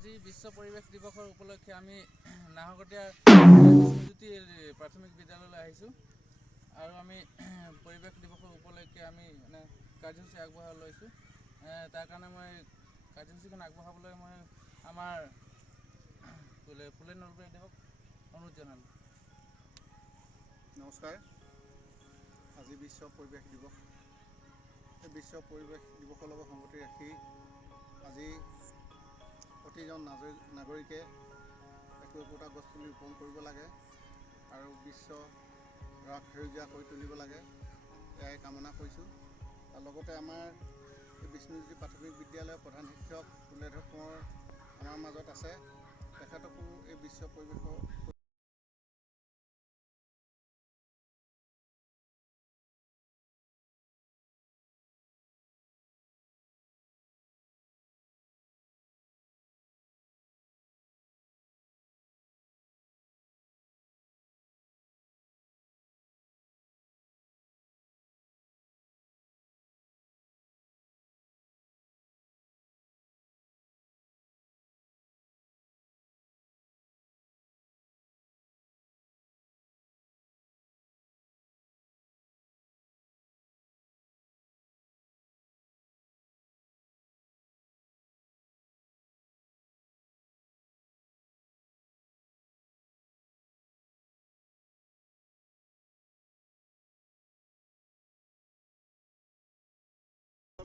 আজি বিশ্ব পৰিৱেশ দিৱসৰ উপলক্ষে আমি নাহৰকটীয়া বিষ্ণুজ্যোতি প্ৰাথমিক বিদ্যালয়লৈ আহিছোঁ আৰু আমি পৰিৱেশ দিৱসৰ উপলক্ষে আমি মানে কাৰ্যসূচী আগবঢ়াব লৈছোঁ। তাৰ কাৰণে মই কাৰ্যসূচীখন আগবঢ়াবলৈ মই আমাৰ ফুলেন নলবাৰীদেৱক অনুৰোধ জনালোঁ। নমস্কাৰ। আজি বিশ্ব পৰিৱেশ দিৱস। এই বিশ্ব পৰিৱেশ দিৱসৰ লগত সংগতি ৰাখি আজি প্ৰতিজন নাগৰিকে একোটা গছপুলি ৰোপণ কৰিব লাগে আৰু বিশ্ব সেউজীয়া কৰি তুলিব লাগে, এয়াই কামনা কৰিছোঁ। আৰু লগতে আমাৰ এই বিষ্ণুজ্যোতি প্ৰাথমিক বিদ্যালয়ৰ প্ৰধান শিক্ষক ফুলেধৰ কোঁৱৰ আমাৰ মাজত আছে, তেখেতকো এই বিশ্ব পৰিৱেশৰ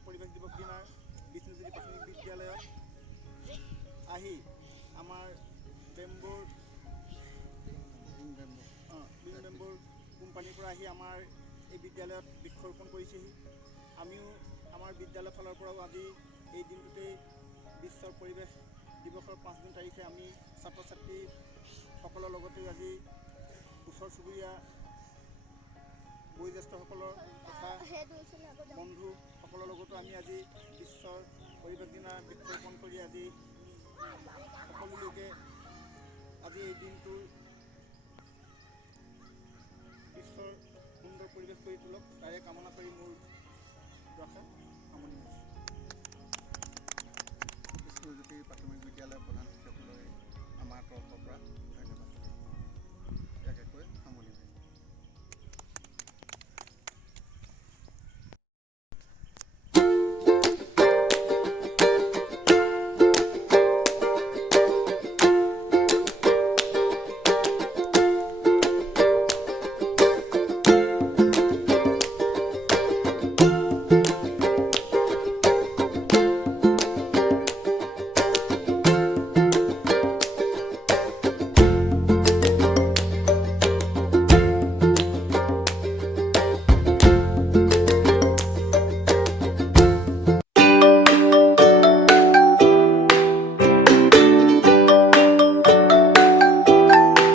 পৰিৱেশ দিৱস দিনাৰ বিষ্ণুজ্যোতি প্ৰাথমিক বিদ্যালয়ত আহি আমাৰ বেম্বুৰ কোম্পানীৰ পৰা আহি আমাৰ এই বিদ্যালয়ত বৃক্ষৰোপণ কৰিছেহি। আমিও আমাৰ বিদ্যালয়ৰ ফালৰ পৰাও আজি এই দিনটোতেই বিশ্বৰ পৰিৱেশ দিৱসৰ 5 জুন তাৰিখে আমি ছাত্ৰ ছাত্ৰীসকলৰ লগতেও আজি ওচৰ চুবুৰীয়া বয়োজ্যেষ্ঠসকলৰ তথা বন্ধুসকলৰ লগতো আমি আজি বিশ্বৰ পৰিৱেশ দিনা বৃক্ষৰোপণ কৰি আজি সকলো লোকে আজি এই দিনটোৰ বিশ্বৰ সুন্দৰ পৰিৱেশ কৰি তোলক, তাৰে কামনা কৰি মোৰ দুআষাৰ সামৰণি মাৰিছোঁ।